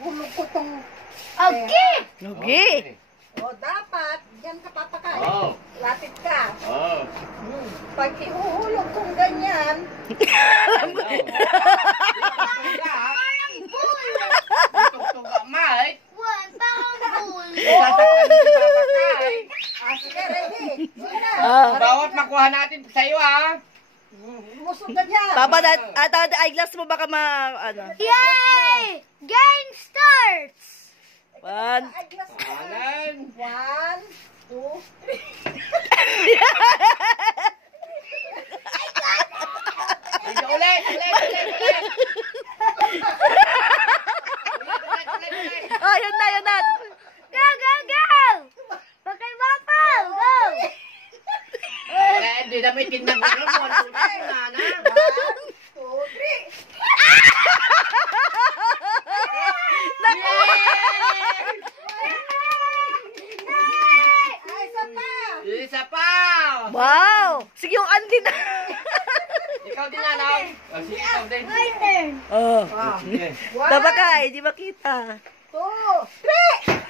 hulog ko tong... Okay! Okay. O, dapat, diyan ka papakain. Oh. Lapit ka. Oh. Pag ihuhulog kong ganyan, Tugtog Mike. One, parang bull. Sasaktan mo si Papa Kai. sige, ready. Sige na. Bawat makuha natin sa iyo Musog ka dyan. Papa, eyeglass mo baka ano. Yay! Game starts! One. Eyeglass ka. Alan. 1, 2, 3. Ulit. Oh, yun na. Go, go, go! Okay, Waffle, go! Hindi na may tinang gano'n. 1, 2, 3 na. 1, 2, 3. Ay, isa pa. Isa pa. Wow! Sige, yung Andy na. Ikaw din, Anaw. Sige, ikaw din. My turn. Oh. Sige. Tabakay, di makita. 2, 3.